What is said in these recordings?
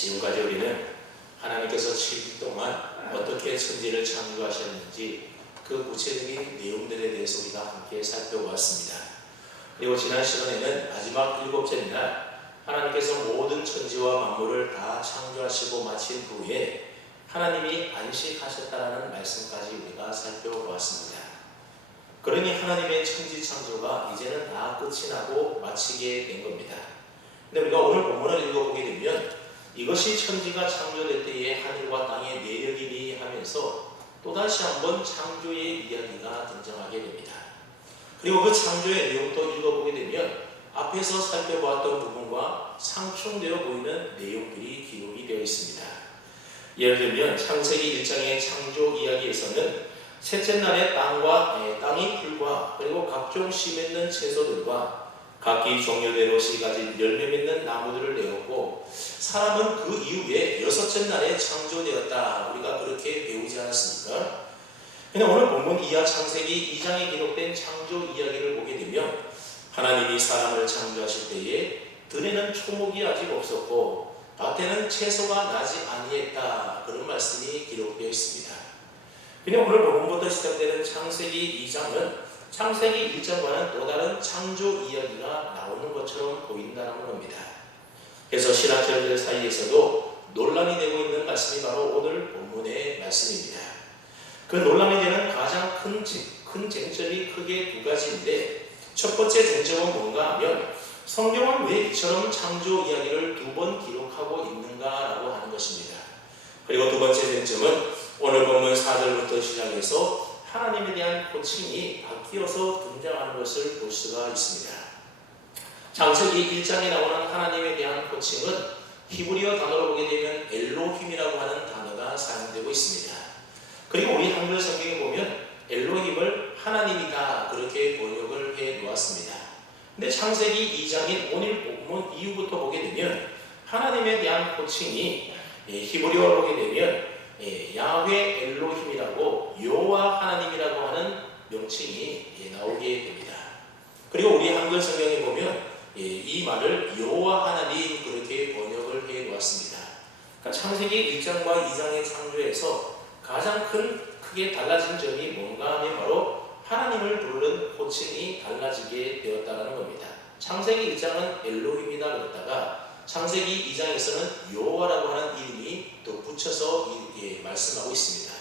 지금까지 우리는 하나님께서 7일 동안 어떻게 천지를 창조하셨는지 그 구체적인 내용들에 대해서 우리가 함께 살펴보았습니다. 그리고 지난 시간에는 마지막 7째 날 하나님께서 모든 천지와 만물을 다 창조하시고 마친 후에 하나님이 안식하셨다는 말씀까지 우리가 살펴보았습니다. 그러니 하나님의 천지 창조가 이제는 다 끝이 나고 마치게 된 겁니다. 근데 우리가 오늘 본문을 읽어보게 되면 이것이 천지가 창조될 때에 하늘과 땅의 내력이니 하면서 또다시 한번 창조의 이야기가 등장하게 됩니다. 그리고 그 창조의 내용도 읽어보게 되면 앞에서 살펴보았던 부분과 상충되어 보이는 내용들이 기록이 되어 있습니다. 예를 들면 창세기 1장의 창조 이야기에서는 셋째 날에 땅이 풀과 그리고 각종 씨 맺는 채소들과 각기 종류대로 씨 가진 열매 맺는 나무들을 내었고 사람은 그 이후에 여섯째 날에 창조되었다. 우리가 그렇게 배우지 않았습니까? 그냥 오늘 본문 이하 창세기 2장에 기록된 창조 이야기를 보게 되면 하나님이 사람을 창조하실 때에 들에는 초목이 아직 없었고 밭에는 채소가 나지 아니했다. 그런 말씀이 기록되어 있습니다. 그냥 오늘 본문부터 시작되는 창세기 2장은 창세기 1장과는 또 다른 창조 이야기가 나오는 것처럼 보인다는 겁니다. 그래서 신학자들 사이에서도 논란이 되고 있는 말씀이 바로 오늘 본문의 말씀입니다. 그 논란이 되는 가장 큰 쟁점이 크게 두 가지인데 첫 번째 쟁점은 뭔가 하면 성경은 왜 이처럼 창조 이야기를 두 번 기록하고 있는가라고 하는 것입니다. 그리고 두 번째 쟁점은 오늘 본문 4절부터 시작해서 하나님에 대한 호칭이 바뀌어서 등장하는 것을 볼 수가 있습니다. 창세기 1장에 나오는 하나님에 대한 호칭은 히브리어 단어로 보게 되면 엘로힘이라고 하는 단어가 사용되고 있습니다. 그리고 우리 한글 성경에 보면 엘로힘을 하나님이다 그렇게 번역을 해 놓았습니다. 근데 창세기 2장인 오늘 본문 이후부터 보게 되면 하나님에 대한 호칭이 히브리어로 보게 되면 야훼 엘로힘이라고 여호와 하나님이라고 하는 명칭이 나오게 됩니다. 그리고 우리 한글 성경에 보면 이 말을 여호와 하나님 그렇게 번역을 해 놓았습니다. 그러니까 창세기 1장과 2장의 창조에서 가장 크게 달라진 점이 뭔가 하면 바로 하나님을 부르는 호칭이 달라지게 되었다는 겁니다. 창세기 1장은 엘로힘이다 그랬다가 창세기 2장에서는 여호와라고 하는 이름이 또 붙여서 말씀하고 있습니다.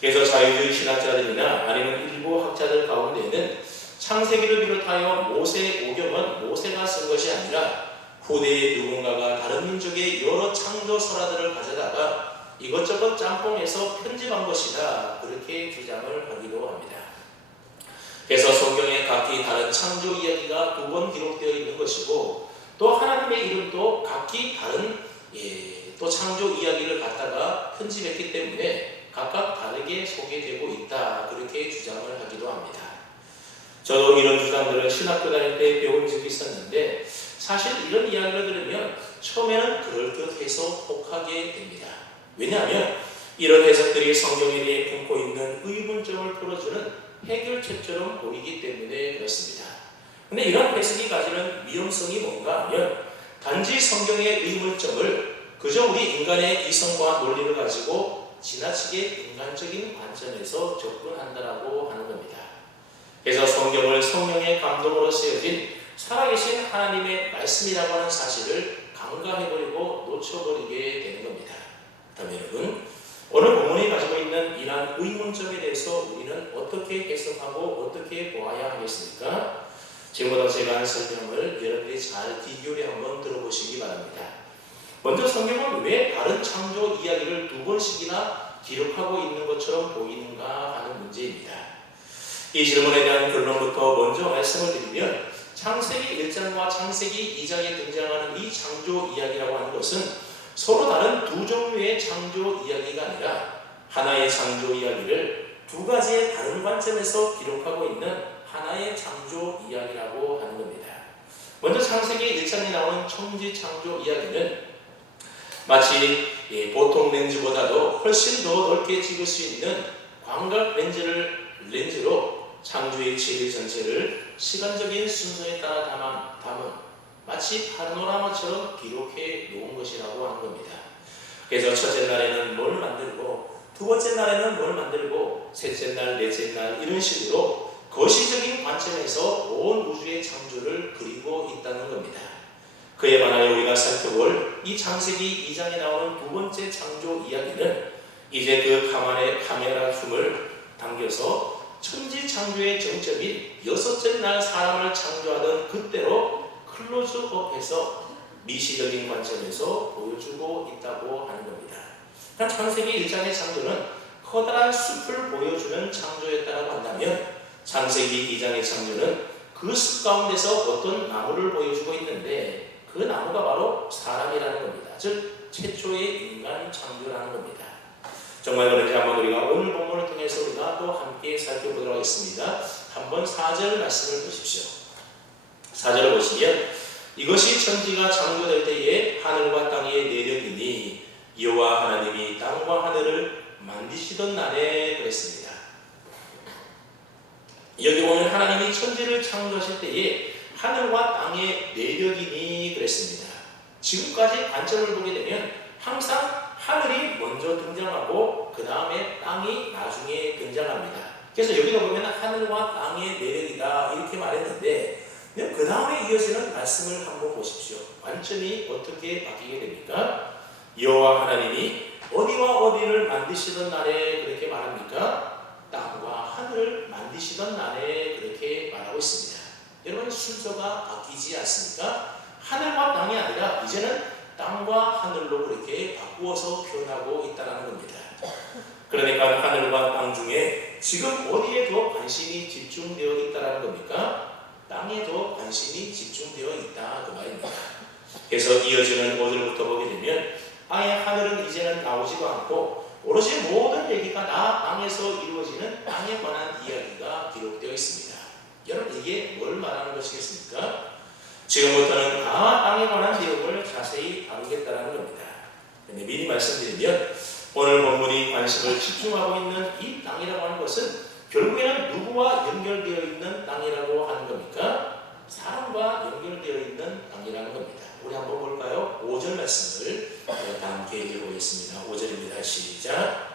그래서 자유주의 신학자들이나 아니면 일부 학자들 가운데는 창세기를 비롯하여 모세 오경은 모세가 쓴 것이 아니라 후대의 누군가가 다른 민족의 여러 창조 설화들을 가져다가 이것저것 짬뽕해서 편집한 것이다 그렇게 주장을 하기도 합니다. 그래서 성경에 각기 다른 창조 이야기가 두 번 기록되어 있는 것이고 또 하나님의 이름도 각기 다른 또 창조 이야기를 갖다가 편집했기 때문에 각각 다르게 소개되고 있다 그렇게 주장을 하기도 합니다. 저도 이런 주장들을 신학교 다닐 때 배운 적이 있었는데 사실 이런 이야기를 들으면 처음에는 그럴듯해서 혹하게 됩니다. 왜냐하면 이런 해석들이 성경에 대해 품고 있는 의문점을 풀어주는 해결책처럼 보이기 때문에 그렇습니다. 근데 이런 해석이 가지는 위험성이 뭔가 하면 단지 성경의 의문점을 그저 우리 인간의 이성과 논리를 가지고 지나치게 인간적인 관점에서 접근한다라고 하는 겁니다. 그래서 성경을 성령의 감동으로 쓰여진 살아계신 하나님의 말씀이라고 하는 사실을 간과해버리고 놓쳐버리게 되는 겁니다. 그렇다면 여러분 오늘 본문이 가지고 있는 이러한 의문점에 대해서 우리는 어떻게 해석하고 어떻게 보아야 하겠습니까? 지금부터 제가 한 설명을 여러분들이 잘 비교해 한번 들어보시기 바랍니다. 먼저 성경은 왜 다른 창조 이야기를 두 번씩이나 기록하고 있는 것처럼 보이는가 하는 문제입니다. 이 질문에 대한 결론부터 먼저 말씀을 드리면 창세기 1장과 창세기 2장에 등장하는 이 창조 이야기라고 하는 것은 서로 다른 두 종류의 창조 이야기가 아니라 하나의 창조 이야기를 두 가지의 다른 관점에서 기록하고 있는 하나의 창조 이야기라고 하는 겁니다. 먼저 창세기 1장에 나오는 천지 창조 이야기는 마치 보통 렌즈보다도 훨씬 더 넓게 찍을 수 있는 광각 렌즈로 창조의 체계 전체를 시간적인 순서에 따라 담은 마치 파노라마처럼 기록해 놓은 것이라고 하는 겁니다. 그래서 첫째 날에는 뭘 만들고, 두 번째 날에는 뭘 만들고, 셋째 날, 넷째 날 이런 식으로 거시적인 관점에서 온 우주의 창조를 그리고 있다는 겁니다. 그에 관하여 우리가 살펴볼 이 창세기 2장에 나오는 두 번째 창조 이야기는 이제 그 카메라 줌을 당겨서 천지 창조의 정점인 여섯째 날 사람을 창조하던 그때로 클로즈업해서 미시적인 관점에서 보여주고 있다고 하는 겁니다. 그러니까 창세기 1장의 창조는 커다란 숲을 보여주는 창조였다고 한다면 창세기 2장의 창조는 그 숲 가운데서 어떤 나무를 보여주고 있는데 그 나무가 바로 사람이라는 겁니다. 즉 최초의 인간 창조라는 겁니다. 정말 그런지 한번 우리가 오늘 본문을 통해서 우리가 또 함께 살펴보도록 하겠습니다. 한번 4절 말씀을 보십시오. 4절을 보시면 이것이 천지가 창조될 때에 하늘과 땅의 내력이니 여호와 하나님이 땅과 하늘을 만드시던 날에 그랬습니다. 여기 보면 하나님이 천지를 창조하실 때에 하늘과 땅의 내력이니 그랬습니다. 지금까지 관점을 보게 되면 항상 하늘이 먼저 등장하고 그 다음에 땅이 나중에 등장합니다. 그래서 여기도 보면 하늘과 땅의 내력이다 이렇게 말했는데 그 다음에 이어지는 말씀을 한번 보십시오. 관점이 어떻게 바뀌게 됩니까? 여호와 하나님이 어디와 어디를 만드시던 날에 그렇게 말합니까? 땅과 하늘을 만드시던 날에 그렇게 말하고 있습니다. 여러분 순서가 바뀌지 않습니까? 하늘과 땅이 아니라 이제는 땅과 하늘로 그렇게 바꾸어서 표현하고 있다는 겁니다. 그러니까 하늘과 땅 중에 지금 어디에 더 관심이 집중되어 있다는 겁니까? 땅에 더 관심이 집중되어 있다 그 말입니다. 그래서 이어지는 5절부터 보게 되면 아예 하늘은 이제는 나오지도 않고 오로지 모든 얘기가 다 땅에서 이루어지는 땅에 관한 이야기가 기록되어 있습니다. 여러분 이게 뭘 말하는 것이겠습니까? 지금부터는 다 땅에 관한 내용을 자세히 다루겠다는 겁니다. 근데 미리 말씀드리면 오늘 본문이 관심을 집중하고 있는 이 땅이라고 하는 것은 결국에는 누구와 연결되어 있는 땅이라고 하는 겁니까? 사람과 연결되어 있는 땅이라는 겁니다. 우리 한번 볼까요? 5절 말씀을 다 함께 읽어보겠습니다. 5절입니다. 시작.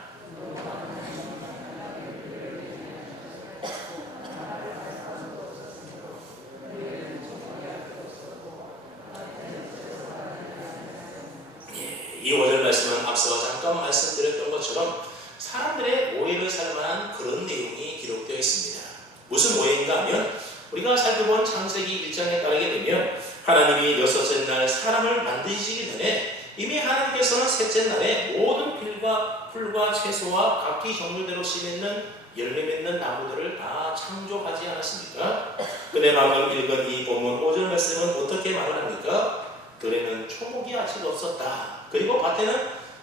이 5절 말씀은 앞서 잠깐 말씀드렸던 것처럼 사람들의 오해를 살 만한 그런 내용이 기록되어 있습니다. 무슨 오해인가 하면 우리가 살펴본 창세기 1장에 따르게 되면 하나님이 여섯째 날 사람을 만드시기 전에 이미 하나님께서는 셋째 날에 모든 풀과 채소와 각기 종류대로 씨 맺는 열매 맺는 나무들을 다 창조하지 않았습니까? 근데 방금 읽은 이 본문 5절 말씀은 어떻게 말을 합니까? 들에는 초목이 아직 없었다. 그리고 밭에는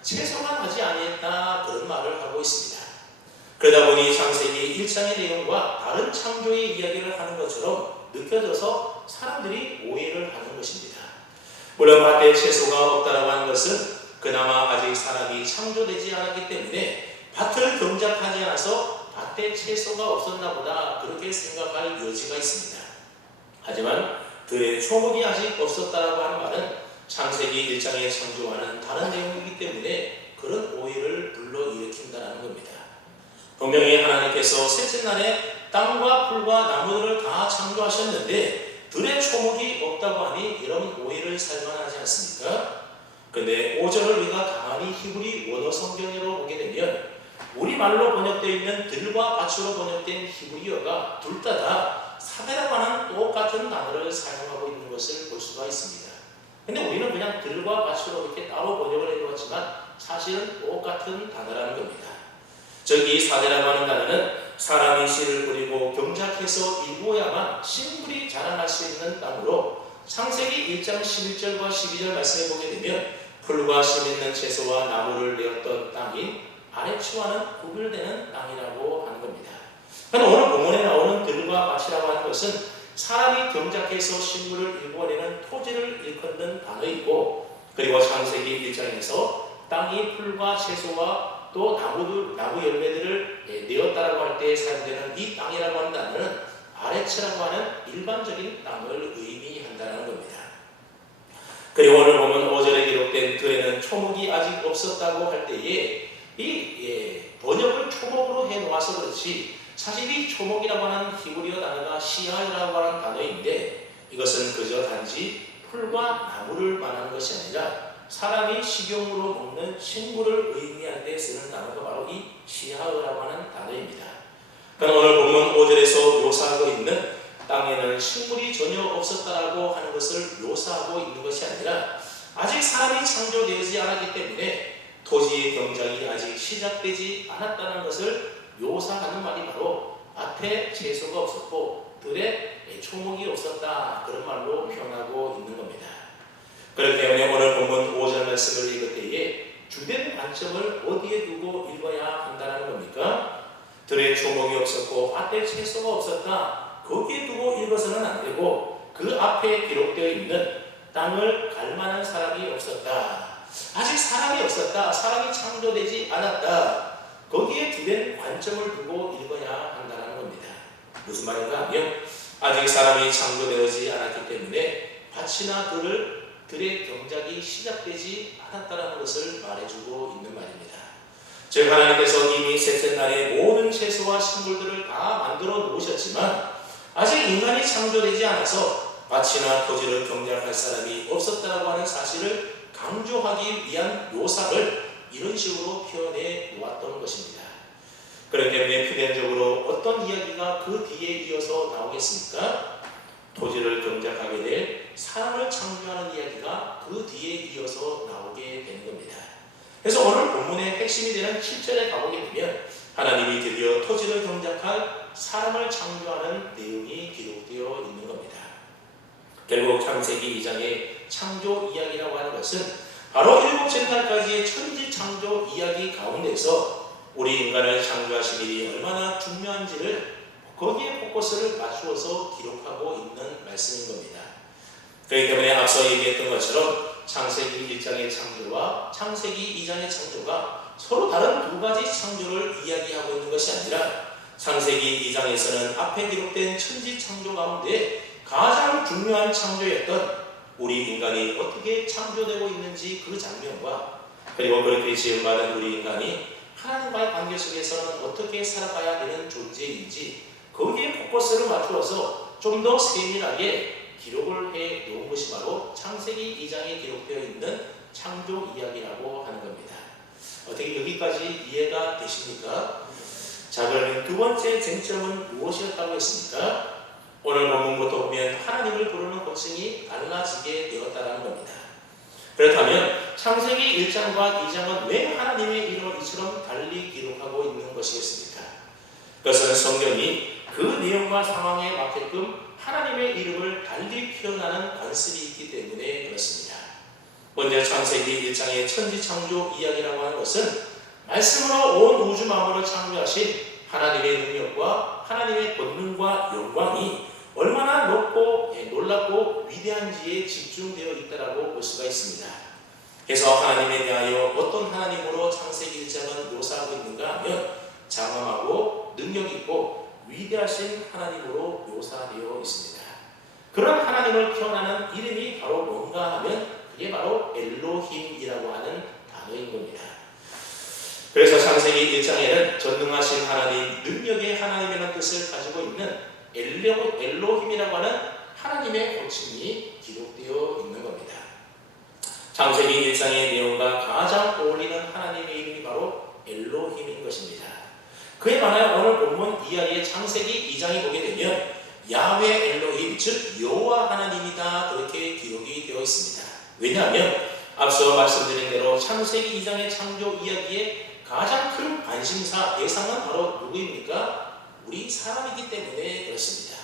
채소가 나지 아니했다. 그런 말을 하고 있습니다. 그러다 보니 창세기 1장의 내용과 다른 창조의 이야기를 하는 것처럼 느껴져서 사람들이 오해를 하는 것입니다. 물론 밭에 채소가 없다라고 하는 것은 그나마 아직 사람이 창조되지 않았기 때문에 밭을 경작하지 않아서 밭에 채소가 없었나 보다 그렇게 생각할 여지가 있습니다. 하지만 들에 초목이 아직 없었다라고 하는 말은 창세기 1장의 창조와는 다른 내용이기 때문에 그런 오해를 불러일으킨다는 겁니다. 분명히 하나님께서 셋째 날에 땅과 풀과 나무들을 다 창조하셨는데 들에 초목이 없다고 하니 이런 오해를 살만하지 않습니까? 근데 5절을 우리가 가만히 히브리 원어 성경으로 보게 되면 우리말로 번역되어 있는 들과 밭으로 번역된 히브리어가 둘 다 사대라고 하는 똑같은 단어를 사용하고 있는 것을 볼 수가 있습니다. 근데 우리는 그냥 들과 밭으로 이렇게 따로 번역을 해두었지만 사실은 똑같은 단어라는 겁니다. 저기 사대라고 하는 단어는 사람이 씨를 뿌리고 경작해서 일구어야만 식물이 자라날 수 있는 땅으로 창세기 1장 11절과 12절 말씀해 보게 되면 풀과 씨 있는 채소와 나무를 내었던 땅인 아레츠와는 구별되는 땅이라고 하는 겁니다. 그런데 오늘 본문에 나오는 들과 밭이라고 하는 것은 사람이 경작해서 식물을 일궈내는 토지를 일컫는 단어이고 그리고 창세기 1장에서 땅이 풀과 채소와 또 나무 열매들을 내었다라고 할 때 사용되는 이 땅이라고 하는 단어는 아레츠라고 하는 일반적인 땅을 의미한다는 겁니다. 그리고 오늘 보면 5절에 기록된 들에는 초목이 아직 없었다고 할 때에 이 번역을 초목으로 해놓아서 그렇지 사실 이 초목이라고 하는 히브리어 단어가 시알이라고 하는 단어인데 이것은 그저 단지 풀과 나무를 말하는 것이 아니라 사람이 식용으로 먹는 식물을 의미할 때 쓰는 단어가 바로 이 시하으라고 하는 단어입니다. 그러니까 오늘 본문 5절에서 묘사하고 있는 땅에는 식물이 전혀 없었다라고 하는 것을 묘사하고 있는 것이 아니라 아직 사람이 창조되지 않았기 때문에 토지의 경작이 아직 시작되지 않았다는 것을 묘사하는 말이 바로 밭에 채소가 없었고 들에 초목이 없었다 그런 말로 표현하고 있는 겁니다. 그렇기 때문에 오늘 본문 5절 말씀을 읽을 때에 주된 관점을 어디에 두고 읽어야 한다는 겁니까? 들에 초목이 없었고 밭에 채소가 없었다 거기에 두고 읽어서는 안 되고 그 앞에 기록되어 있는 땅을 갈 만한 사람이 없었다. 아직 사람이 없었다. 사람이 창조되지 않았다. 거기에 주된 관점을 두고 읽어야 한다는 겁니다. 무슨 말인가 하면 아직 사람이 창조되지 않았기 때문에 밭이나 들의 경작이 시작되지 않았다는 것을 말해주고 있는 말입니다. 즉 하나님께서 이미 셋째 날에 모든 채소와 식물들을 다 만들어 놓으셨지만 아직 인간이 창조되지 않아서 밭이나 토지를 경작할 사람이 없었다고 하는 사실을 강조하기 위한 묘사를 이런 식으로 표현해 놓았던 것입니다. 그렇기 때문에 표면적으로 어떤 이야기가 그 뒤에 이어서 나오겠습니까? 토지를 경작하게 될 사람을 창조하는 이야기가 그 뒤에 이어서 나오게 되는 겁니다. 그래서 오늘 본문의 핵심이 되는 7절에 가보게 되면 하나님이 드디어 토지를 경작할 사람을 창조하는 내용이 기록되어 있는 겁니다. 결국 창세기 2장의 창조 이야기라고 하는 것은 바로 일곱째 날까지의 천지 창조 이야기 가운데서 우리 인간을 창조하신 일이 얼마나 중요한지를 거기에 포커스를 맞추어서 기록하고 있는 말씀인 겁니다. 그렇기 때문에 앞서 얘기했던 것처럼 창세기 1장의 창조와 창세기 2장의 창조가 서로 다른 두 가지 창조를 이야기하고 있는 것이 아니라 창세기 2장에서는 앞에 기록된 천지 창조 가운데 가장 중요한 창조였던 우리 인간이 어떻게 창조되고 있는지 그 장면과 그리고 그렇게 지음받은 우리 인간이 하나님과의 관계 속에서는 어떻게 살아가야 되는 존재인지 거기에 포커스를 맞추어서 좀 더 세밀하게 기록을 해 놓은 것이 바로 창세기 2장에 기록되어 있는 창조 이야기라고 하는 겁니다. 어떻게 여기까지 이해가 되십니까? 자, 그러면 두 번째 쟁점은 무엇이었다고 했습니까? 오늘 본문부터 보면 하나님을 부르는 호칭이 달라지게 되었다는 겁니다. 그렇다면 창세기 1장과 2장은 왜 하나님의 이름을 이처럼 달리 기록하고 있는 것이겠습니까? 그것은 성경이 그 내용과 상황에 맞게끔 하나님의 이름을 달리 표현하는 관습이 있기 때문에 그렇습니다. 먼저 창세기 1장의 천지창조 이야기라고 하는 것은 말씀으로 온 우주 만물을 창조하신 하나님의 능력과 하나님의 권능과 영광이 얼마나 높고 놀랍고 위대한지에 집중되어 있다고 볼 수가 있습니다. 그래서 하나님에 대하여 어떤 하나님으로 창세기 1장은 묘사하고 있는가 하면 장엄하고 능력있고 위대하신 하나님으로 묘사되어 있습니다. 그런 하나님을 표현하는 이름이 바로 뭔가 하면 그게 바로 엘로힘이라고 하는 단어인 겁니다. 그래서 창세기 1장에는 전능하신 하나님, 능력의 하나님이라는 뜻을 가지고 있는 엘로힘이라고 하는 하나님의 호칭이 기록되어 있는 겁니다. 창세기 1장의 내용과 가장 어울리는 하나님의 이름이 바로 엘로힘인 것입니다. 그에 반하여 오늘 본문 이하의 창세기 2장에 보게 되면 야훼 엘로힘, 즉 여호와 하나님이다 그렇게 기록이 되어 있습니다. 왜냐하면 앞서 말씀드린 대로 창세기 2장의 창조 이야기의 가장 큰 관심사 대상은 바로 누구입니까? 우리 사람이기 때문에 그렇습니다.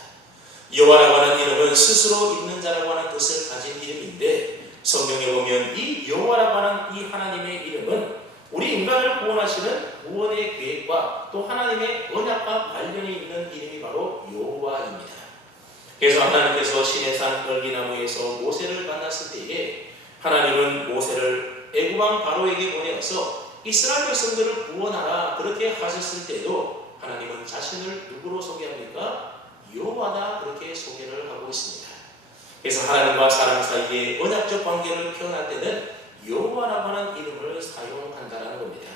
여호와라고 하는 이름은 스스로 있는 자라고 하는 뜻을 가진 이름인데 성경에 보면 이 여호와라고 하는 이 하나님의 이름은 우리 인간을 구원하시는 구원의 계획과 또 하나님의 언약과 관련이 있는 이름이 바로 여호와입니다. 그래서 하나님께서 시내산 얼기나무에서 모세를 만났을 때에 하나님은 모세를 애굽 왕 바로에게 보내어서 이스라엘 백성들을 구원하라 그렇게 하셨을 때도 하나님은 자신을 누구로 소개합니까? 여호와다 그렇게 소개를 하고 있습니다. 그래서 하나님과 사람 사이에 언약적 관계를 표현할 때는 여호와라고 하는 이름을 사용한다는 겁니다.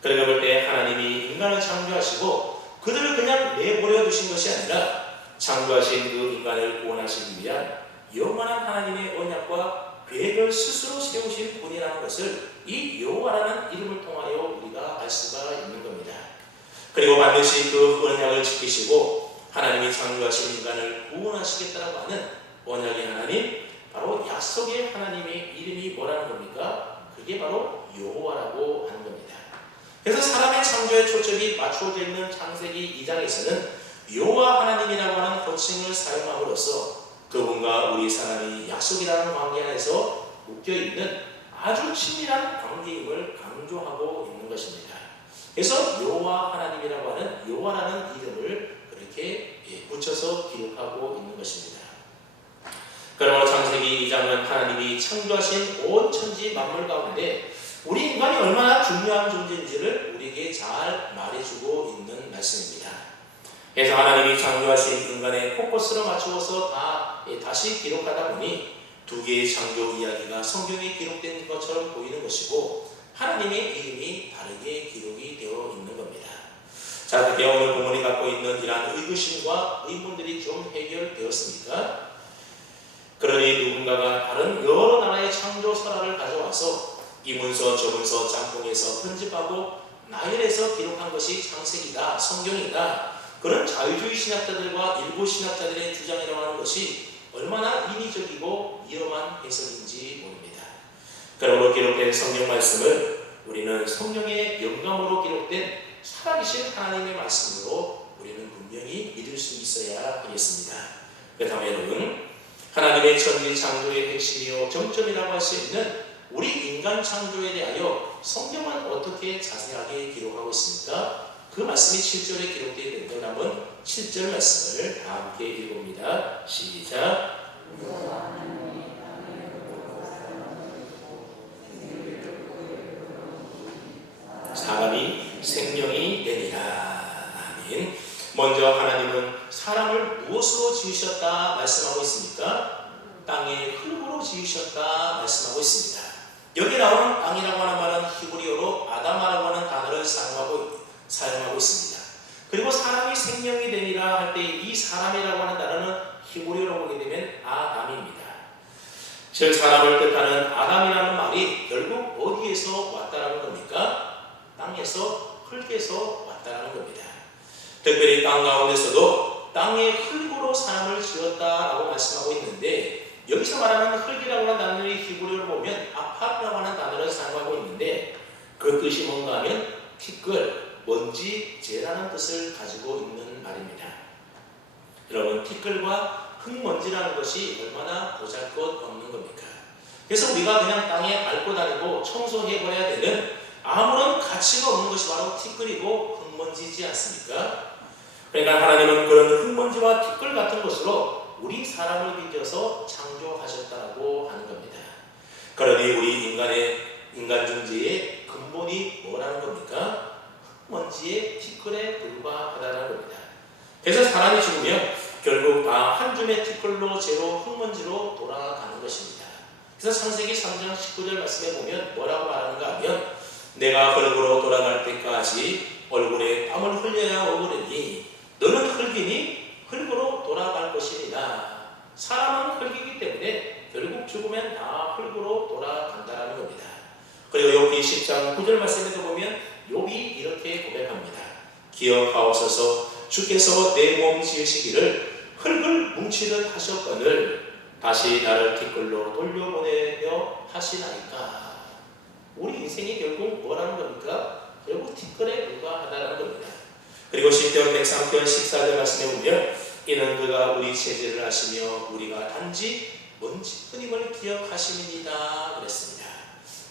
그러고 볼 때 하나님이 인간을 창조하시고 그들을 그냥 내버려 두신 것이 아니라 창조하신 그 인간을 구원하시기 위한 영원한 하나님의 언약과 계획을 스스로 세우신 분이라는 것을 이 여호와라는 이름을 통하여 우리가 알 수가 있는 겁니다. 그리고 반드시 그 언약을 지키시고 하나님이 창조하신 인간을 구원하시겠다라고 하는 언약의 하나님, 바로 약속의 하나님의 이름이 뭐라는 겁니까? 그게 바로 여호와라고 하는 겁니다. 그래서 사람의 창조에 초점이 맞춰져 있는 창세기 2장에서는 여호와 하나님이라고 하는 호칭을 사용함으로써 그분과 우리 사람이 약속이라는 관계 안에서 묶여있는 아주 친밀한 관계임을 강조하고 있는 것입니다. 그래서 여호와 하나님이라고 하는 여호와라는 이름을 그렇게 붙여서 기록하고 있는 것입니다. 그러므로 창세기 2장은 하나님이 창조하신 온 천지 만물 가운데 우리 인간이 얼마나 중요한 존재인지를 우리에게 잘 말해주고 있는 말씀입니다. 그래서 하나님이 창조하신 인간의 포커스로 맞추어서 다시 기록하다 보니 두 개의 창조 이야기가 성경에 기록된 것처럼 보이는 것이고 하나님의 이름이 다르게 기록이 되어 있는 겁니다. 자, 그때 오늘 본문이 갖고 있는 이러한 의구심과 의문들이 좀 해결되었습니까? 그러니 누군가가 다른 여러 나라의 창조 설화를 가져와서 이 문서 저 문서 짬뽕에서 편집하고 나열해서 기록한 것이 창세기다, 성경이다, 그런 자유주의 신학자들과 일부 신학자들의 주장이라고 하는 것이 얼마나 인위적이고 위험한 해석인지 모릅니다. 그러므로 기록된 성경 말씀을 우리는 성령의 영감으로 기록된 살아계신 하나님의 말씀으로 우리는 분명히 믿을 수 있어야 하겠습니다. 그렇다면 여러분, 하나님의 천지 창조의 핵심이요 정점이라고 할 수 있는 우리 인간 창조에 대하여 성경은 어떻게 자세하게 기록하고 있습니까? 그 말씀이 7절에 기록되어 있는데 한번 7절 말씀을 다 함께 읽어봅니다. 시작. 사람이 생명이 되리라. 아멘. 먼저 하나님은 사람을 무엇으로 지으셨다 말씀하고 있습니까? 땅의 흙으로 지으셨다 말씀하고 있습니다. 여기 나오는 땅이라고 하는 말은 히브리어로 아담아라고 하는 단어를 사용하고 있습니다. 그리고 사람이 생명이 되리라 할 때 이 사람이라고 하는 단어는 히브리어로 보게 되면 아담입니다. 즉 사람을 뜻하는 아담이라는 말이 결국 어디에서 왔다라는 겁니까? 땅에서, 흙에서 왔다라는 겁니다. 특별히 땅 가운데서도 땅의 흙으로 사람을 지었다라고 말씀하고 있는데, 여기서 말하는 흙이라고 하는 단어를 히브리어로 보면 아파라고 하는 단어를 사용하고 있는데, 그 뜻이 뭔가 하면 티끌, 먼지, 재라는 뜻을 가지고 있는 말입니다. 여러분, 티끌과 흙먼지라는 것이 얼마나 보잘것없는 겁니까? 그래서 우리가 그냥 땅에 밟고 다니고 청소해버려야 되는 아무런 가치가 없는 것이 바로 티끌이고 흙먼지지 않습니까? 그러니까 하나님은 그런 흙먼지와 티끌 같은 것으로 우리 사람을 빚어서 창조하셨다고 하는 겁니다. 그러니 우리 인간 존재의 근본이 뭐라는 겁니까? 흙먼지의 티끌에 불과하다는 겁니다. 그래서 사람이 죽으면 결국 다 한 줌의 티끌로 재로 흙먼지로 돌아가는 것입니다. 그래서 창세기 3장 19절 말씀에 보면 뭐라고 말하는가 하면 내가 흙으로 돌아갈 때까지 얼굴에 땀을 흘려야 오르니 너는 흙이니 흙으로 돌아갈 것이니라. 사람은 흙이기 때문에 결국 죽으면 다 흙으로 돌아간다는 겁니다. 그리고 욥기 10장 9절 말씀에도 보면 욥이 이렇게 고백합니다. 기억하옵소서 주께서 내 몸 지으시기를 흙을 뭉치듯 하셨거늘 다시 나를 티끌로 돌려보내려 하시나이까. 우리 인생이 결국 뭐라는 겁니까? 결국 티끌에 불과하다는 겁니다. 그리고 시편 103편 14절 말씀에 보면 이는 그가 우리 체질을 하시며 우리가 단지 먼지뿐임을 기억하심이니이다 그랬습니다.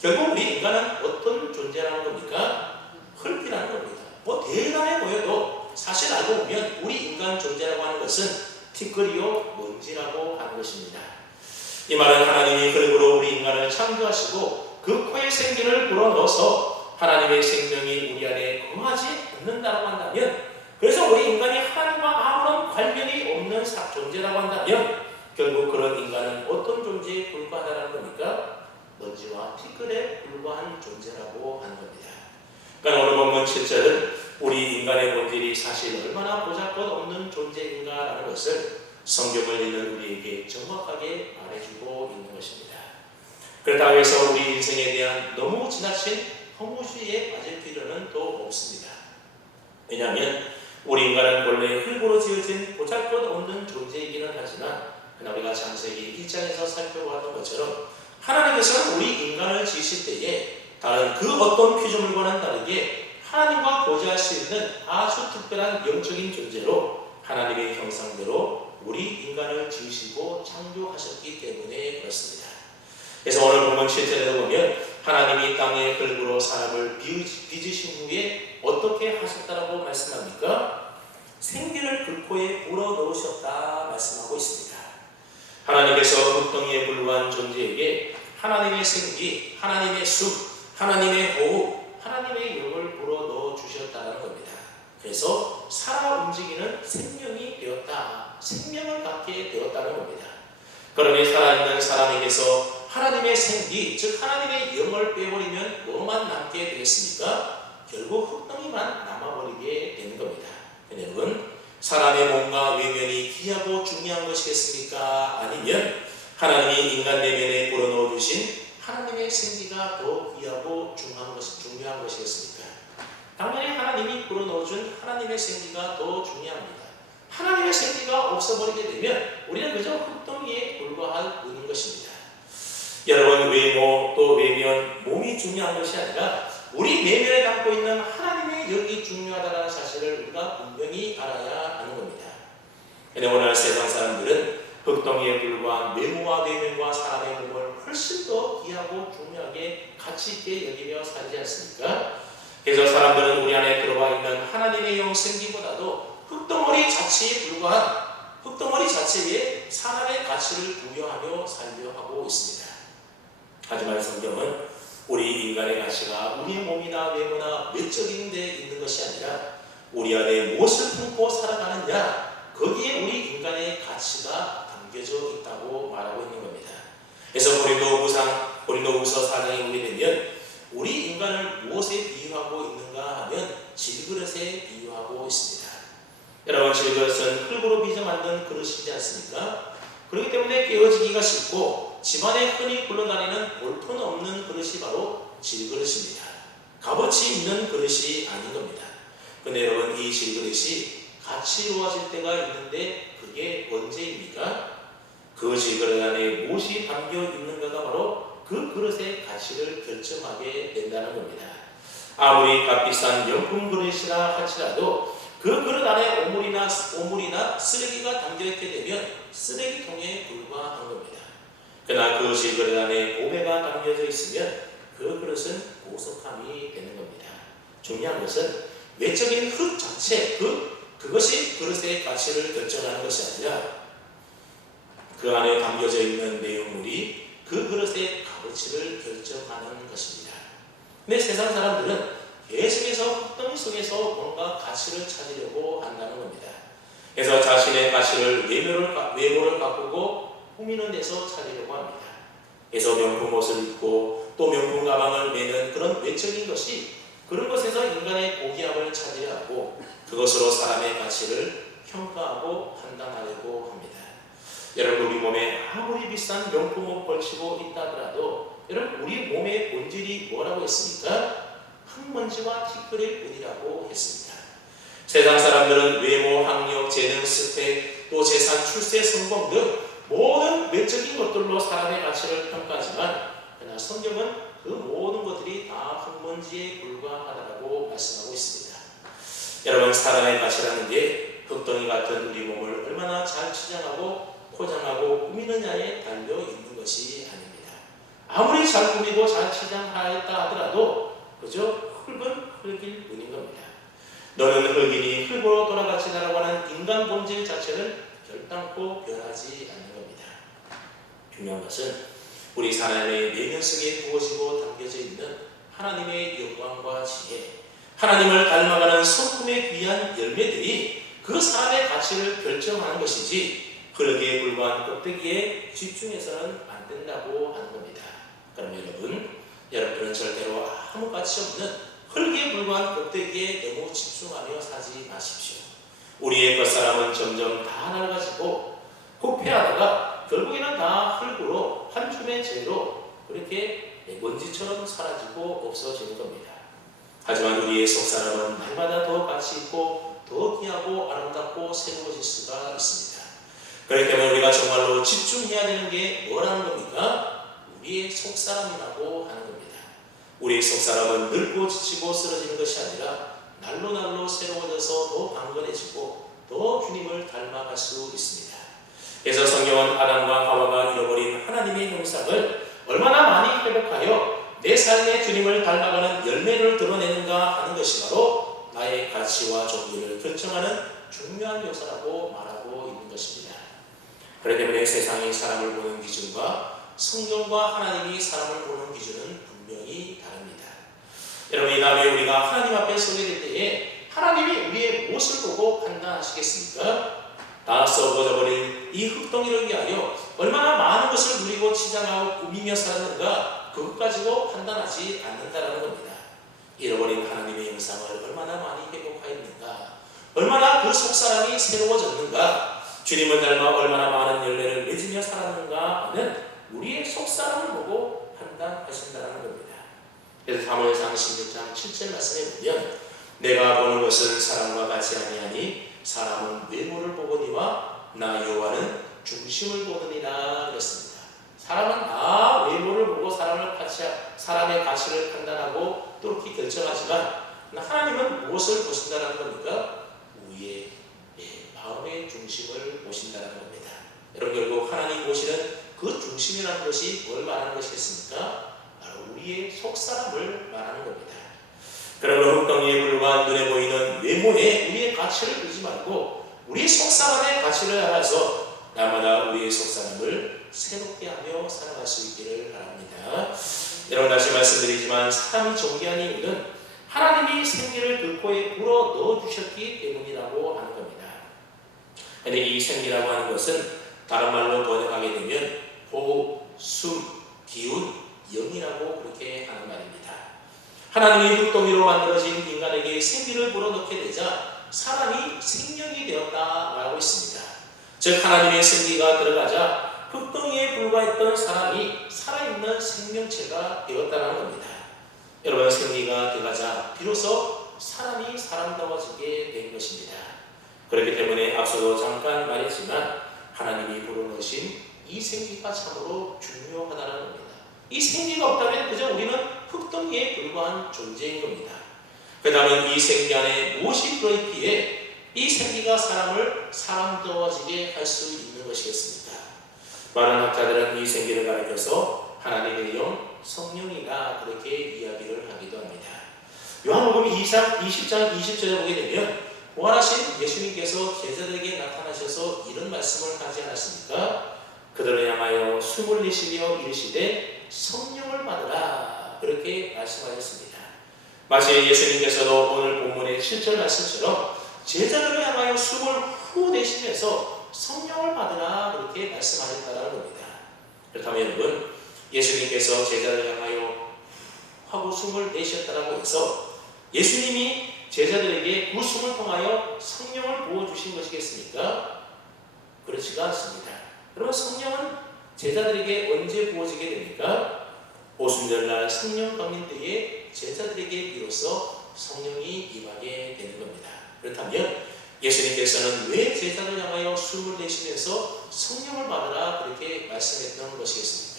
결국 우리 인간은 어떤 존재라는 겁니까? 흙이라는 겁니다. 뭐 대단해 보여도 사실 알고 보면 우리 인간 존재라고 하는 것은 티끌이요 먼지라고 하는 것입니다. 이 말은 하나님이 흙으로 우리 인간을 창조하시고 그 코에 생기를 불어넣어서 하나님의 생명이 우리 안에 거하지 않는다고 한다면, 그래서 우리 인간이 하나님과 아무런 관련이 없는 존재라고 한다면 결국 그런 인간은 어떤 존재에 불과하다는 겁니까? 먼지와 티끌에 불과한 존재라고 하는 겁니다. 그러니까 오늘 본문 7절은 우리 인간의 본질이 사실 얼마나 보잘것없는 존재인가라는 것을 성경을 읽는 우리에게 정확하게 말해주고 있는 것입니다. 그렇다고 해서 우리 인생에 대한 너무 지나친 허무주의에 빠질 필요는 또 없습니다. 왜냐하면 우리 인간은 원래 흙으로 지어진 보잘것없는 존재이기는 하지만 그러나 우리가 창세기 1장에서 살펴보았던 것처럼 하나님께서는 우리 인간을 지으실 때에 다른 그 어떤 피조물과는 다르게 하나님과 교제할 수 있는 아주 특별한 영적인 존재로 하나님의 형상대로 우리 인간을 지으시고 창조하셨기 때문에 그렇습니다. 그래서 오늘 본문 7절에도 보면 하나님이 땅의 흙으로 사람을 빚으신 후에 어떻게 하셨다라고 말씀합니까? 생기를 그 코에 불어넣으셨다 말씀하고 있습니다. 하나님께서 흙덩이에 불과한 존재에게 하나님의 생기, 하나님의 숨, 하나님의 호흡, 하나님의 영을 불어넣어 주셨다는 겁니다. 그래서 살아 움직이는 생명이 되었다, 생명을 갖게 되었다는 겁니다. 그러니 살아있는 사람에게서 하나님의 생기, 즉 하나님의 영을 빼버리면 뭐만 남게 되겠습니까? 결국 흙덩이만 남아버리게 되는 겁니다. 여러분, 사람의 몸과 외면이 귀하고 중요한 것이겠습니까? 아니면 하나님이 인간 내면에 불어넣어 주신 하나님의 생기가 더 귀하고 중요한 것이겠습니까? 당연히 하나님이 불어넣어준 하나님의 생기가 더 중요합니다. 하나님의 생기가 없어버리게 되면 우리는 그저 흙덩이에 불과할 뿐인 것입니다. 여러분, 외모 또 외면, 몸이 중요한 것이 아니라 우리 내면에 담고 있는 하나님의 영이 중요하다는 사실을 우리가 분명히 알아야 하는 겁니다. 그런데 오늘 세상 사람들은 흙덩이에 불과한 외모와 외면과 사람의 몸을 훨씬 더 귀하고 중요하게 가치 있게 여기며 살지 않습니까? 그래서 사람들은 우리 안에 들어와 있는 하나님의 영 생기보다도 흙덩어리 자체에 불과한 흙덩어리 자체에 사람의 가치를 부여하며 살려 하고 있습니다. 하지만 성경은 우리 인간의 가치가 우리의 몸이나 외모나 외적인 데 있는 것이 아니라 우리 안에 무엇을 품고 살아가느냐, 거기에 우리 인간의 가치가 담겨져 있다고 말하고 있는 겁니다. 그래서 고린도후서 4장에 보게 되면 우리 인간을 무엇에 비유하고 있는가 하면 질그릇에 비유하고 있습니다. 여러분, 질그릇은 흙으로 빚어 만든 그릇이지 않습니까? 그렇기 때문에 깨어지기가 쉽고 집안에 흔히 굴러다니는 볼품없는 그릇이 바로 질그릇입니다. 값어치 있는 그릇이 아닌 겁니다. 근데 여러분, 이 질그릇이 가치로워질 때가 있는데 그게 언제입니까? 그 질그릇 안에 무엇이 담겨 있는가가 바로 그 그릇의 가치를 결정하게 된다는 겁니다. 아무리 값비싼 명품 그릇이라 할지라도 그 그릇 안에 오물이나 쓰레기가 담겨있게 되면 쓰레기통에 불과한 겁니다. 그러나 그 질그릇 안에 보배가 담겨져 있으면 그 그릇은 보석함이 되는 겁니다. 중요한 것은 외적인 흙 자체, 그것이 그릇의 가치를 결정하는 것이 아니라 그 안에 담겨져 있는 내용물이 그 그릇의 값어치를 결정하는 것입니다. 근데 세상 사람들은 계속해서 흙덩이 속에서 뭔가 가치를 찾으려고 한다는 겁니다. 그래서 자신의 가치를 외모를 바꾸고 꾸미는 데서 찾으려고 합니다. 그래서 명품 옷을 입고 또 명품 가방을 매는 그런 외적인 것이, 그런 것에서 인간의 고귀함을 찾으려 하고 그것으로 사람의 가치를 평가하고 판단하려고 합니다. 여러분, 우리 몸에 아무리 비싼 명품 옷 걸치고 있다 하더라도 여러분, 우리 몸의 본질이 뭐라고 했습니까? 흙먼지와 티끌일 뿐이라고 했습니다. 세상 사람들은 외모, 학력, 재능, 스펙, 또 재산, 출세, 성공 등 모든 외적인 것들로 사람의 가치를 평가하지만 그러나 성경은 그 모든 것들이 다 흙먼지에 불과하다고 말씀하고 있습니다. 여러분, 사람의 가치라는 게 흙덩이 같은 우리 몸을 얼마나 잘 치장하고 포장하고 꾸미느냐에 달려 있는 것이 아닙니다. 아무리 잘 꾸미고 잘 치장하였다 하더라도 그저 흙은 흙일 뿐인 겁니다. 너는 흙이니 흙으로 돌아가시라고 하는 인간 본질 자체는 결단코 변하지 않는 겁니다. 중요한 것은 우리 사람의 내면 속에 부어지고 담겨져 있는 하나님의 영광과 지혜, 하나님을 닮아가는 성품의 귀한 열매들이 그 사람의 가치를 결정하는 것이지, 흙에 불과한 껍데기에 집중해서는 안 된다고 하는 겁니다. 그럼 여러분은 절대로 아무 가치 없는 흙에 불과한 껍데기에 너무 집중하며 사지 마십시오. 우리의 겉사람은 점점 다 낡아지고 후패하다가 결국에는 다 흙으로 한 줌의 재로 그렇게 먼지처럼 사라지고 없어지는 겁니다. 하지만 우리의 속사람은 날마다 더 가치 있고 더 귀하고 아름답고 새로워질 수가 있습니다. 그렇기 때문에 우리가 정말로 집중해야 되는 게 뭐라는 겁니까? 우리의 속사람이라고 하는 겁니다. 우리의 속사람은 늙고 지치고 쓰러지는 것이 아니라 날로 새로워져서 더 강건해지고 더 주님을 닮아갈 수 있습니다. 그래서 성경은 아담과 하와가 잃어버린 하나님의 형상을 얼마나 많이 회복하여 내 삶의 주님을 닮아가는 열매를 드러내는가 하는 것이 바로 나의 가치와 종기를 결정하는 중요한 요소라고 말하고 있는 것입니다. 그렇기 때문에 세상이 사람을 보는 기준과 성경과 하나님이 사람을 보는 기준은 분명히 다릅니다. 여러분, 이 다음에 우리가 하나님 앞에 서게 될 때에 하나님이 우리의 무엇을 보고 판단하시겠습니까? 다 썩어져버린 이 흙덩이를 위하여 얼마나 많은 것을 누리고 치장하고 꾸미며 살았는가, 그것 가지고 판단하지 않는다라는 겁니다. 잃어버린 하나님의 형상을 얼마나 많이 회복하였는가, 얼마나 그 속사람이 새로워졌는가, 주님을 닮아 얼마나 많은 열매를 맺으며 살았는가 하는 우리의 속사람을 보고 판단하신다는 겁니다. 그래서 사무엘상 16장 7절 말씀에 보면 내가 보는 것을 사람과 같이 아니하니 사람은 외모를 보거니와 나 여호와는 중심을 보느니라 그랬습니다. 사람은 다 외모를 보고 사람의 가치를 판단하고 또 그렇게 결정하지만 하나님은 무엇을 보신다는 겁니까? 우리의 마음의 중심을 보신다는 겁니다. 여러분, 결국 하나님 보시는 그 중심이라는 것이 뭘 말하는 것이겠습니까? 바로 우리의 속사람을 말하는 겁니다. 그러므로 흙덩이에 불과한 눈에 보이는 외모에 우리의 가치를 두지 말고 우리 속사람의 가치를 알아서 날마다 우리의 속사람을 새롭게 하며 살아갈 수 있기를 바랍니다. 여러분, 다시 말씀드리지만 사람이 존귀한 이유는 하나님이 생기를 그 코에 불어 넣어주셨기 때문이라고 하는 겁니다. 그런데 이 생기라고 하는 것은 다른 말로 번역하게 되면 호흡, 숨, 기운, 영이라고 그렇게 하는 말입니다. 하나님이 흙덩이로 만들어진 인간에게 생기를 불어넣게 되자 사람이 생명이 되었다 말하고 있습니다. 즉 하나님의 생기가 들어가자 흙덩이에 불과했던 사람이 살아있는 생명체가 되었다는 겁니다. 여러분, 생기가 들어가자 비로소 사람이 사람다워지게 된 것입니다. 그렇기 때문에 앞서도 잠깐 말했지만 하나님이 불어넣으신 이 생기가 참으로 중요하다는 겁니다. 이 생기가 없다면 그저 우리는 흙덩이에 불과한 존재인 겁니다. 그 다음에 이 생기 안에 무엇이 들어있기에 이 생기가 사람을 사람다워지게 할 수 있는 것이겠습니까? 많은 학자들은 이 생기를 가리켜서 하나님의 영, 성령이다 그렇게 이야기를 하기도 합니다. 요한복음 20장 20절에 보게 되면 부활하신 예수님께서 제자들에게 나타나셔서 이런 말씀을 하지 않았습니까? 그들을 향하여 숨을 내쉬며 이르시되 성령을 받으라 그렇게 말씀하셨습니다. 마치 예수님께서도 오늘 본문의 7절 말씀처럼 제자들을 향하여 숨을 후 내쉬면서 성령을 받으라 그렇게 말씀하셨다는 겁니다. 그렇다면 여러분, 예수님께서 제자들을 향하여 하고 숨을 내쉬었다고 해서 예수님이 제자들에게 그 숨을 통하여 성령을 부어주신 것이겠습니까? 그렇지가 않습니다. 여러분, 성령은 제자들에게 언제 부어지게 됩니까? 오순절날 성령 강림 때에 제자들에게 비로소 성령이 임하게 되는 겁니다. 그렇다면 예수님께서는 왜 제자를 향하여 숨을 내쉬면서 성령을 받으라 그렇게 말씀했던 것이겠습니까?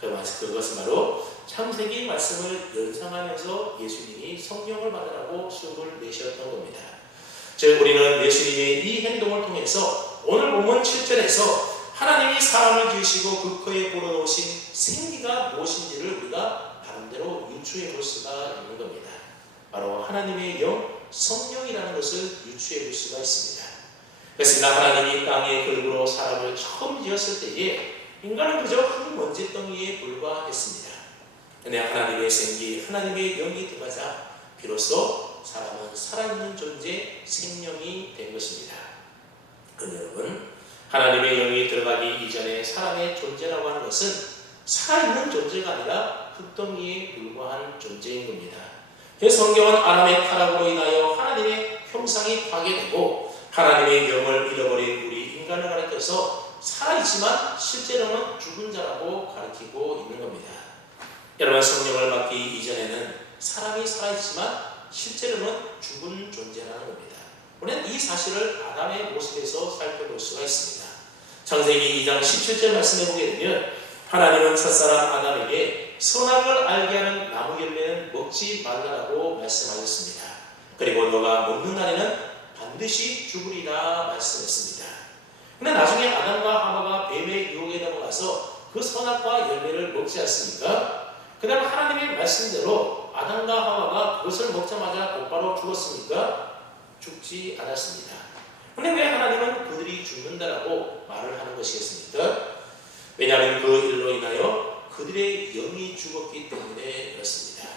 그것은 바로 창세기 말씀을 연상하면서 예수님이 성령을 받으라고 숨을 내쉬었던 겁니다. 즉 우리는 예수님의 이 행동을 통해서 오늘 본문 7절에서 하나님이 사람을 지으시고 그 코에 불어넣으신 생기가 무엇인지를 우리가 바른대로 유추해 볼 수가 있는 겁니다. 바로 하나님의 영, 성령이라는 것을 유추해 볼 수가 있습니다. 그렇습니다. 하나님이 땅의 흙으로 사람을 처음 지었을 때에 인간은 그저 흙먼지 덩이에 불과했습니다. 그런데 하나님의 생기, 하나님의 영이 들어가자 비로소 사람은 살아있는 존재, 생명이 된 것입니다. 그럼 여러분, 하나님의 영이 들어가기 이전에 사람의 존재라고 하는 것은 살아있는 존재가 아니라 흙덩이에 불과한 존재인 겁니다. 그래서 성경은 아담의 타락으로 인하여 하나님의 형상이 파괴되고 하나님의 영을 잃어버린 우리 인간을 가리켜서 살아있지만 실제로는 죽은 자라고 가리키고 있는 겁니다. 여러분, 성령을 받기 이전에는 사람이 살아있지만 실제로는 죽은 존재라는 겁니다. 우리는 이 사실을 아담의 모습에서 살펴볼 수가 있습니다. 창세기 2장 17절 말씀해 보게 되면 하나님은 첫사람 아담에게 선악을 알게 하는 나무 열매는 먹지 말라라고 말씀하셨습니다. 그리고 너가 먹는 날에는 반드시 죽으리라 말씀했습니다. 그런데 나중에 아담과 하와가 뱀의 유혹에 넘어가서 그 선악과 열매를 먹지 않습니까? 그 다음 하나님의 말씀대로 아담과 하와가 그것을 먹자마자 곧바로 죽었습니까? 죽지 않았습니다. 그런데 왜 하나님은 그들이 죽는다라고 말을 하는 것이겠습니까? 왜냐하면 그 일로 인하여 그들의 영이 죽었기 때문에 그렇습니다.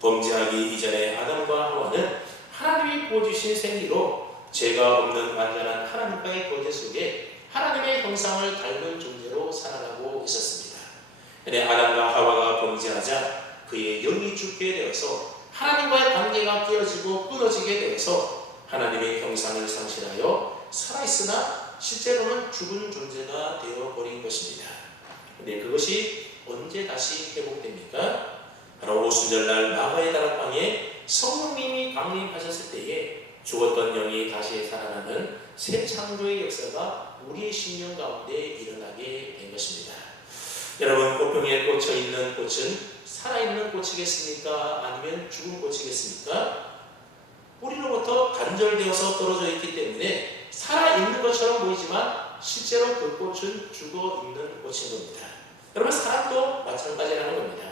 범죄하기 이전에 아담과 하와는 하나님이 부어주신 생기로 죄가 없는 완전한 하나님과의 교제 속에 하나님의 형상을 닮은 존재로 살아가고 있었습니다. 그런데 아담과 하와가 범죄하자 그의 영이 죽게 되어서 하나님과의 관계가 깨어지고 끊어지게 되어서 하나님의 형상을 상실하여 살아있으나 실제로는 죽은 존재가 되어버린 것입니다. 그런데 그것이 언제 다시 회복됩니까? 바로 오순절날 나무의 다락방에 성령님이 강림하셨을 때에 죽었던 영이 다시 살아나는 새 창조의 역사가 우리의 심령 가운데 일어나게 된 것입니다. 여러분, 꽃병에 꽂혀있는 꽃은 살아있는 꽃이겠습니까? 아니면 죽은 꽃이겠습니까? 우리로부터 단절되어서 떨어져 있기 때문에 살아있는 것처럼 보이지만 실제로 그 꽃은 죽어있는 꽃인 겁니다. 여러분, 사람도 마찬가지라는 겁니다.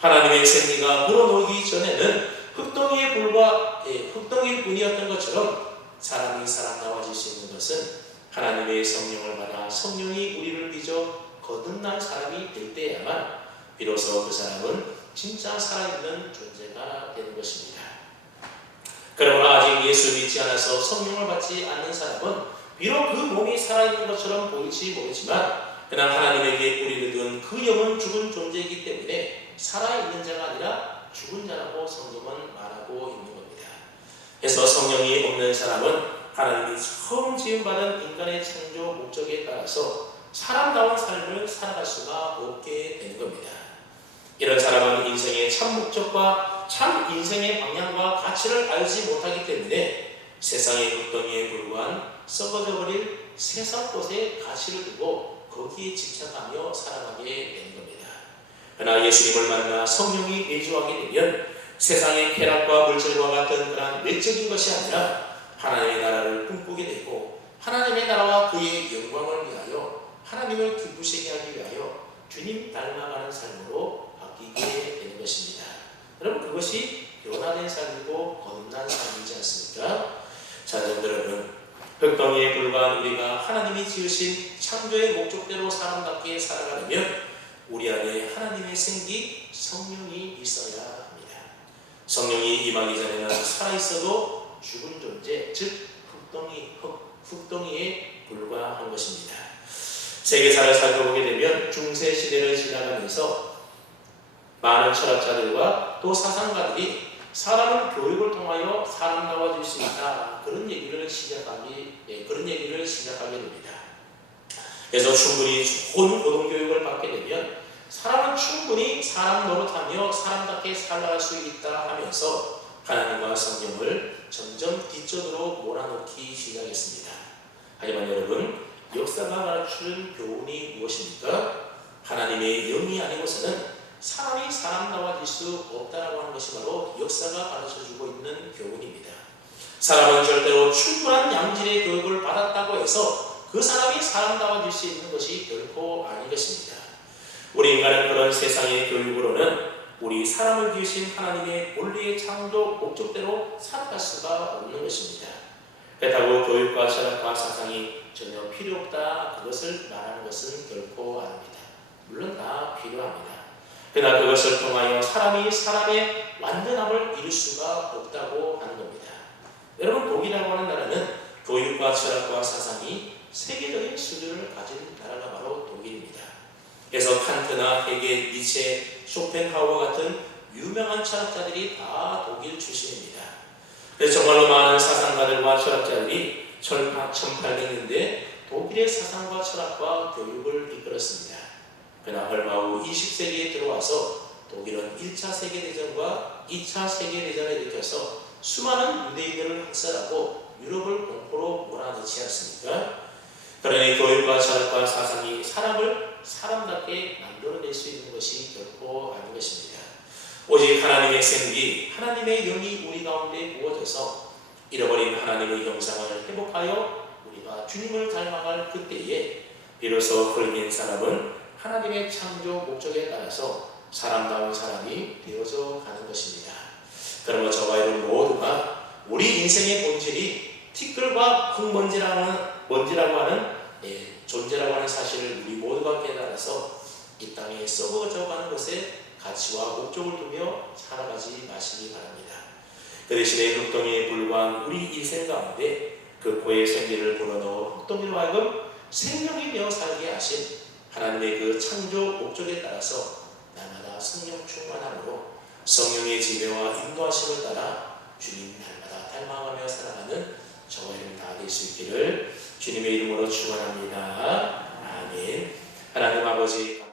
하나님의 생리가 불어넣기 전에는 흙덩이일 뿐이었던 것처럼 사람이 사람다워질 수 있는 것은 하나님의 성령을 받아 성령이 우리를 빚어 거듭난 사람이 될 때야만 비로소 그 사람은 진짜 살아있는 존재가 되는 것입니다. 그러나 아직 예수 믿지 않아서 성령을 받지 않는 사람은 비록 그 몸이 살아있는 것처럼 보일지 모르지만 그냥 하나님에게 뿌리를 둔 그 영은 죽은 존재이기 때문에 살아있는 자가 아니라 죽은 자라고 성경은 말하고 있는 겁니다. 그래서 성령이 없는 사람은 하나님이 처음 지음받은 인간의 창조 목적에 따라서 사람다운 삶을 살아갈 수가 없게 되는 겁니다. 이런 사람은 인생의 참 목적과 참 인생의 방향과 가치를 알지 못하기 때문에 세상의 흙덩이에 불과한 썩어져 버릴 세상 것에 가치를 두고 거기에 집착하며 살아가게 되는 겁니다. 그러나 예수님을 만나 성령이 내주하게 되면 세상의 쾌락과 물질과 같은 그런 외적인 것이 아니라 하나님의 나라를 꿈꾸게 되고 하나님의 나라와 그의 영광을 위하여 하나님을 기쁘시게 하기 위하여 주님 닮아가는 삶으로 바뀌게 되는 것입니다. 여러분, 그것이 변화된 삶이고 거듭난 삶이지 않습니까? 자녀들 여러분, 흙덩이에 불과한 우리가 하나님이 지으신 창조의 목적대로 사람답게 살아가려면 우리 안에 하나님의 생기, 성령이 있어야 합니다. 성령이 임하기 전에는 살아있어도 죽은 존재, 즉 흙덩이에 불과한 것입니다. 세계사를 살펴보게 되면 중세 시대를 지나가면서 많은 철학자들과 또 사상가들이 사람은 교육을 통하여 사람다워질 수 있다, 그런 얘기를 시작하게 됩니다. 그래서 충분히 좋은 고등교육을 받게 되면 사람은 충분히 사람 노릇하며 사람답게 살아갈 수 있다 하면서 하나님과 성경을 점점 뒷전으로 몰아넣기 시작했습니다. 하지만 여러분, 역사가 가르치는 교훈이 무엇입니까? 하나님의 영이 아니고서는 사람이 사람다워질 수 없다라고 하는 것이 바로 역사가 가르쳐주고 있는 교훈입니다. 사람은 절대로 충분한 양질의 교육을 받았다고 해서 그 사람이 사람다워질 수 있는 것이 결코 아닌 것입니다. 우리 인간은 그런 세상의 교육으로는 우리 사람을 지으신 하나님의 본래의 창조 목적대로 살아갈 수가 없는 것입니다. 그렇다고 교육과 철학과 사상이 전혀 필요 없다, 그것을 말하는 것은 결코 아닙니다. 물론 다 필요합니다. 그러나 그것을 통하여 사람이 사람의 완전함을 이룰 수가 없다고 하는 겁니다. 여러분, 독일이라고 하는 나라는 교육과 철학과 사상이 세계적인 수준을 가진 나라가 바로 독일입니다. 그래서 칸트나 헤겔, 니체, 쇼펜하우어 같은 유명한 철학자들이 다 독일 출신입니다. 그래서 정말로 많은 사상가들과 철학자들이 1800년대 독일의 사상과 철학과 교육을 이끌었습니다. 그러나 얼마 후 20세기에 들어와서 독일은 1차 세계대전과 2차 세계대전을 일으켜서 수많은 유대인들을 학살하고 유럽을 공포로 몰아넣지 않습니까? 그러니 교육과 철학과 사상이 사람을 사람답게 만들어낼 수 있는 것이 결코 아닌 것입니다. 오직 하나님의 생기, 하나님의 영이 우리 가운데 부어져서 잃어버린 하나님의 형상을 회복하여 우리가 주님을 닮아갈 그때에 비로소 흙인 사람은 하나님의 창조 목적에 따라서 사람다운 사람이 되어져 가는 것입니다. 그러므로 저와 여러분 모두가 우리 인생의 본질이 티끌과 흙먼지라고 하는 존재라고 하는 사실을 우리 모두가 깨달아서 이 땅에 썩어져 가는 것에 가치와 목적을 두며 살아가지 마시기 바랍니다. 그 대신에 흙덩이에 불과한 우리 인생 가운데 그 고의 생기를 불어넣어 흙덩이로 하여금 생명이 되어 살게 하신 하나님의 그 창조 목적에 따라서 날마다 성령 충만함으로 성령의 지배와 인도하심을 따라 주님 날마다 닮아가며 살아가는 저와 여러분 다 될 수 있기를 주님의 이름으로 축원합니다. 아멘. 하나님 아버지